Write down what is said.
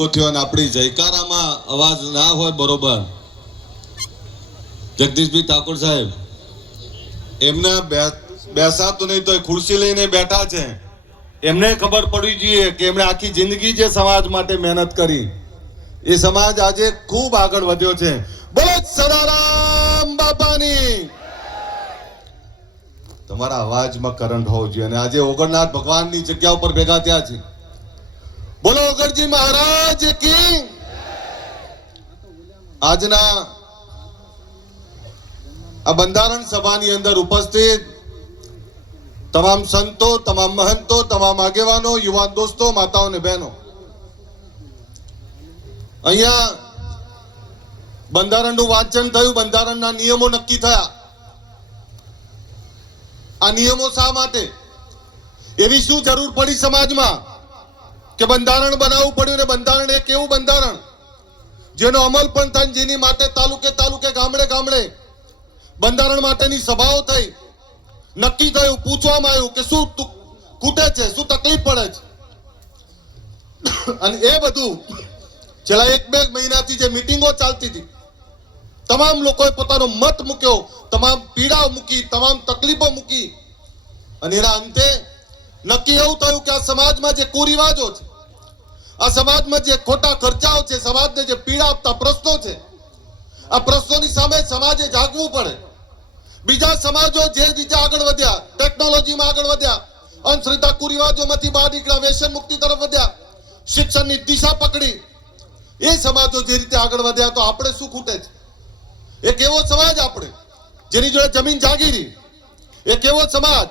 ભેગો થયો અને આપણી જયકારામાં અવાજ ના હોય બરોબર. જગદીશભાઈ ઠાકોર સાહેબ, એમને બેસાતું નહીં તો ખુરશી લઈને બેઠા છે. એમને ખબર પડવી જોઈએ કે એમણે આખી જિંદગી જે સમાજ માટે મહેનત કરી. એ સમાજ આજે ખૂબ આગળ વધ્યો છે. બોલો સદારામ બાપાની. તમારા અવાજમાં કરંટ હોવો જોઈએ અને આજે ઓગણનાથ ભગવાનની જગ્યા ઉપર ભેગા થયા છે. બોલો અગરજી મહારાજ કી? આજના આ બંધારણ સભાની અંદર ઉપસ્થિત તમામ સંતો, તમામ મહંતો, તમામ આગેવાનો, યુવાન દોસ્તો, માતાઓ અને બહેનો. અહીંયા બંધારણનું વાંચન થયું, બંધારણના નિયમો નક્કી થયા. આ નિયમો શા માટે? એવી શું જરૂર પડી સમાજમાં? કે બંધારણ બનાવવું પડ્યું ને બંધારણ એક એવું બંધારણ? જેનો અમલ પણ થાય જેની માટે તાલુકે તાલુકે, ગામડે ગામડે બંધારણ માટેની સભાઓ થઈ. નક્કી થયું, પૂછવામાં આવ્યું કે શું ખૂટે છે, શું તકલીફ પડે છે? અને એ બધું છેલ્લા એક બે મહિનાથી જે મિટિંગો ચાલતી હતી, તમામ લોકોએ પોતાનો મત મૂક્યો, તમામ પીડાઓ મૂકી, તમામ તકલીફો મૂકી. અને એના અંતે નક્કી એવું થયું કે આ સમાજમાં જે કુરિવાજો છે આ સમાજમાં જે ખોટા ખર્ચાઓ છે, સમાજને જે પીડા આપતા પ્રશ્નો છે, આ પ્રશ્નોની સામે સમાજે જાગવું પડે. બીજા સમાજો જે રીતે આગળ વધ્યા ટેકનોલોજીમાં આગળ વધ્યા, અંધશ્રદ્ધા કુરિવાજોમાંથી બહાર નીકળ્યા, વ્યસન મુક્તિ તરફ વધ્યા, શિક્ષણની દિશા પકડી, એ સમાજો જે રીતે આગળ વધ્યા, તો આપણે શું ખૂટે છે? એક એવો સમાજ આપણે, જેની જોડે જમીન જાગીરી એક એવો સમાજ